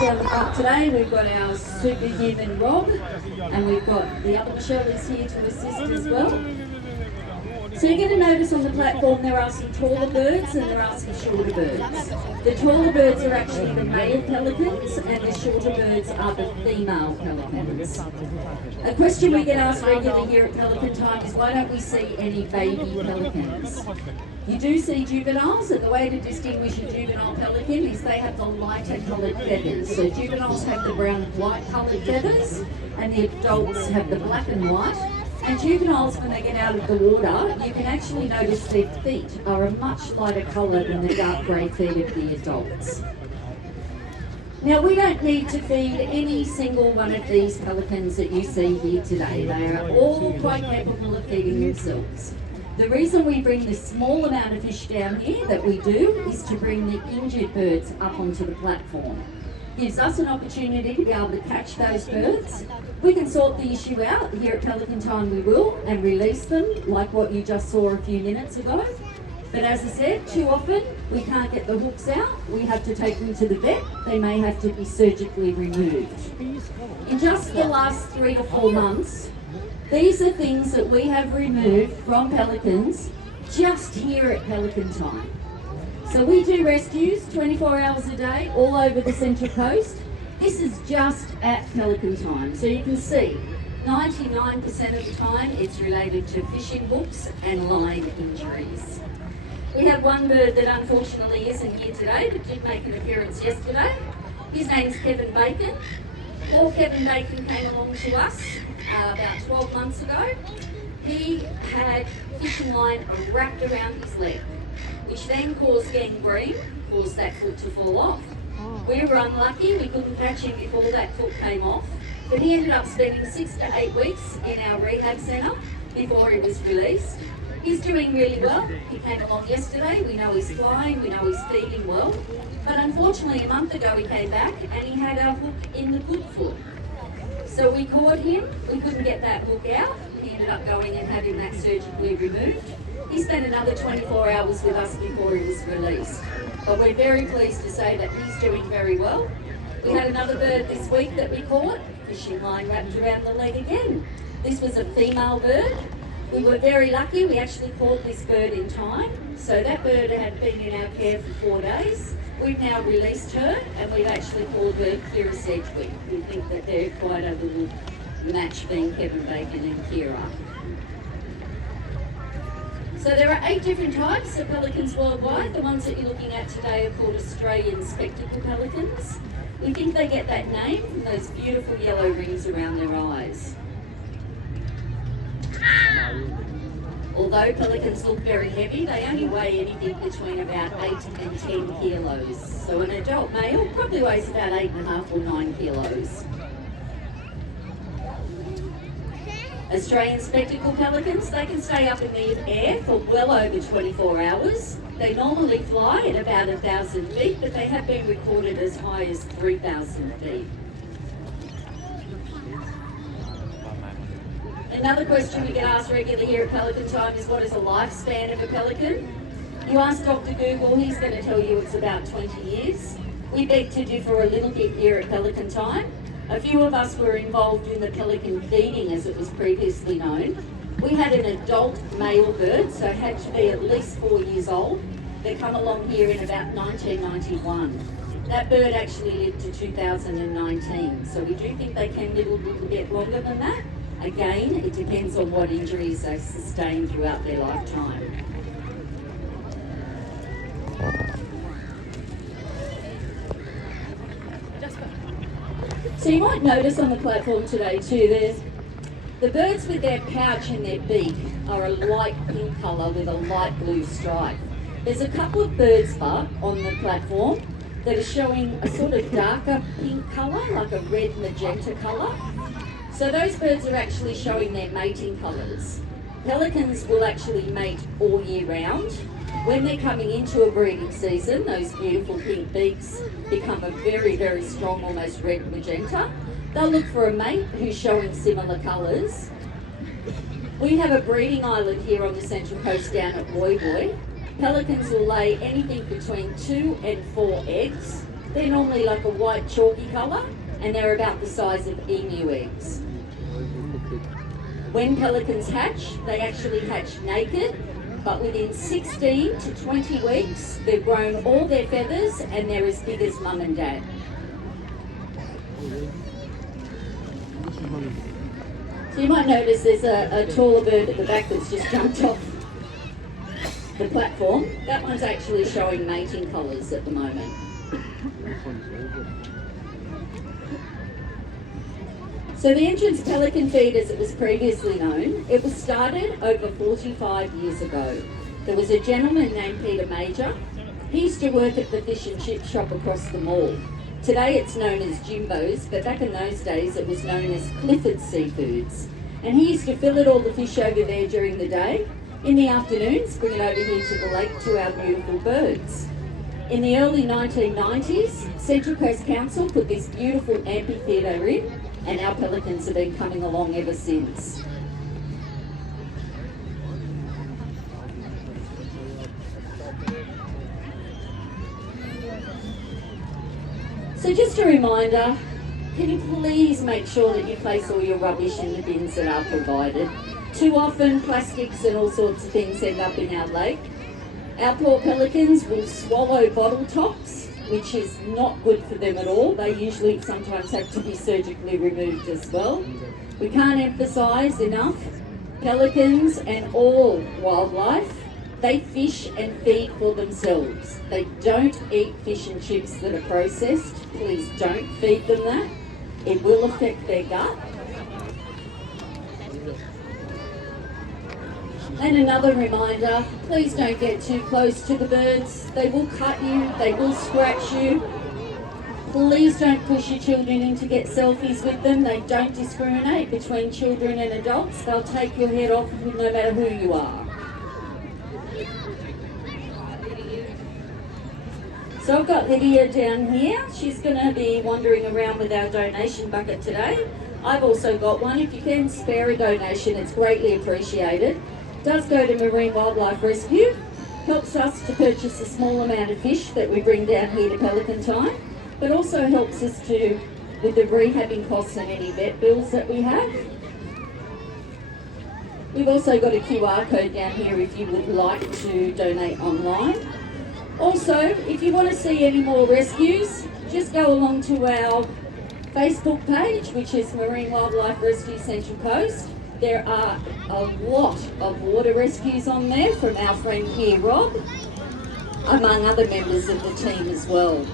down up today. We've got our superhuman Rob, and we've got the other Michelle is here to assist as well. So you're going to notice on the platform there are some taller birds and there are some shorter birds. The taller birds are actually the male pelicans and the shorter birds are the female pelicans. A question we get asked regularly here at Pelican Time is why don't we see any baby pelicans? You do see juveniles, and the way to distinguish a juvenile pelican is they have the lighter coloured feathers. So juveniles have the brown and white coloured feathers and the adults have the black and white. And juveniles, when they get out of the water, you can actually notice their feet are a much lighter colour than the dark grey feet of the adults. Now, we don't need to feed any single one of these pelicans that you see here today. They are all quite capable of feeding themselves. The reason we bring this small amount of fish down here that we do is to bring the injured birds up onto the platform. Gives us an opportunity to be able to catch those birds. We can sort the issue out. Here at Pelican Time we will, and release them like what you just saw a few minutes ago. But as I said, too often we can't get the hooks out. We have to take them to the vet. They may have to be surgically removed. In just the last 3 to 4 months, these are things that we have removed from pelicans just here at Pelican Time. So we do rescues 24 hours a day all over the Central Coast. This is just at Pelican Time. So you can see 99% of the time it's related to fishing hooks and line injuries. We have one bird that unfortunately isn't here today but did make an appearance yesterday. His name's Kevin Bacon. Poor Kevin Bacon came along to us about 12 months ago. He had fishing line wrapped around his leg, which then caused gangrene, caused that foot to fall off. We were unlucky, we couldn't catch him before that foot came off, but he ended up spending 6 to 8 weeks in our rehab centre before he was released. He's doing really well. He came along yesterday, we know he's flying, we know he's feeding well, but unfortunately a month ago he came back and he had a hook in the good foot. So we caught him, we couldn't get that hook out, he ended up going and having that surgically removed. He spent another 24 hours with us before he was released. But we're very pleased to say that he's doing very well. We had another bird this week that we caught, fishing line wrapped around the leg again. This was a female bird. We were very lucky, we actually caught this bird in time. So that bird had been in our care for 4 days. We've now released her and we've actually called her Kira Sedgwick. We think that they're quite a little match being Kevin Bacon and Kira. So there are 8 different types of pelicans worldwide. The ones that you're looking at today are called Australian spectacle pelicans. We think they get that name from those beautiful yellow rings around their eyes. Although pelicans look very heavy, they only weigh anything between about 8 and 10 kilos. So an adult male probably weighs about 8.5 or 9 kilos. Australian spectacle pelicans, they can stay up in the air for well over 24 hours. They normally fly at about 1,000 feet, but they have been recorded as high as 3,000 feet. Another question we get asked regularly here at Pelican Time is what is the lifespan of a pelican? You ask Dr. Google, he's going to tell you it's about 20 years. We beg to differ a little bit here at Pelican Time. A few of us were involved in the pelican feeding as it was previously known. We had an adult male bird, so had to be at least 4 years old. They come along here in about 1991. That bird actually lived to 2019, so we do think they can live a little bit longer than that. Again, it depends on what injuries they sustain throughout their lifetime. So you might notice on the platform today too, the birds with their pouch and their beak are a light pink colour with a light blue stripe. There's a couple of birds but on the platform that are showing a sort of darker pink colour, like a red magenta colour. So those birds are actually showing their mating colours. Pelicans will actually mate all year round. When they're coming into a breeding season, those beautiful pink beaks become a very, very strong, almost red magenta. They'll look for a mate who's showing similar colours. We have a breeding island here on the Central Coast down at Woy Woy. Pelicans will lay anything between 2 and 4 eggs. They're normally like a white chalky colour, and they're about the size of emu eggs. When pelicans hatch, they actually hatch naked, but within 16 to 20 weeks, they've grown all their feathers and they're as big as mum and dad. So you might notice there's a taller bird at the back that's just jumped off the platform. That one's actually showing mating colours at the moment. So the Entrance Pelican Feed, as it was previously known, it was started over 45 years ago. There was a gentleman named Peter Major. He used to work at the fish and chip shop across the mall. Today it's known as Jimbo's, but back in those days it was known as Clifford's Seafoods. And he used to fillet all the fish over there during the day. In the afternoons, bring it over here to the lake to our beautiful birds. In the early 1990s, Central Coast Council put this beautiful amphitheatre in, and our pelicans have been coming along ever since. So just a reminder, can you please make sure that you place all your rubbish in the bins that are provided? Too often plastics and all sorts of things end up in our lake. Our poor pelicans will swallow bottle tops, which is not good for them at all. They usually sometimes have to be surgically removed as well. We can't emphasise enough, pelicans and all wildlife, they fish and feed for themselves. They don't eat fish and chips that are processed. Please don't feed them that. It will affect their gut. And another reminder, please don't get too close to the birds. They will cut you, they will scratch you. Please don't push your children in to get selfies with them. They don't discriminate between children and adults. They'll take your head off no matter who you are. So I've got Lydia down here. She's going to be wandering around with our donation bucket today. I've also got one. If you can spare a donation, it's greatly appreciated. It does go to Marine Wildlife Rescue. Helps us to purchase a small amount of fish that we bring down here to Pelican time, but also helps us with the rehabbing costs and any vet bills that we have. We've also got a QR code down here if you would like to donate online. Also, if you want to see any more rescues, just go along to our Facebook page, which is Marine Wildlife Rescue Central Coast. There are a lot of water rescues on there from our friend here, Rob, among other members of the team as well.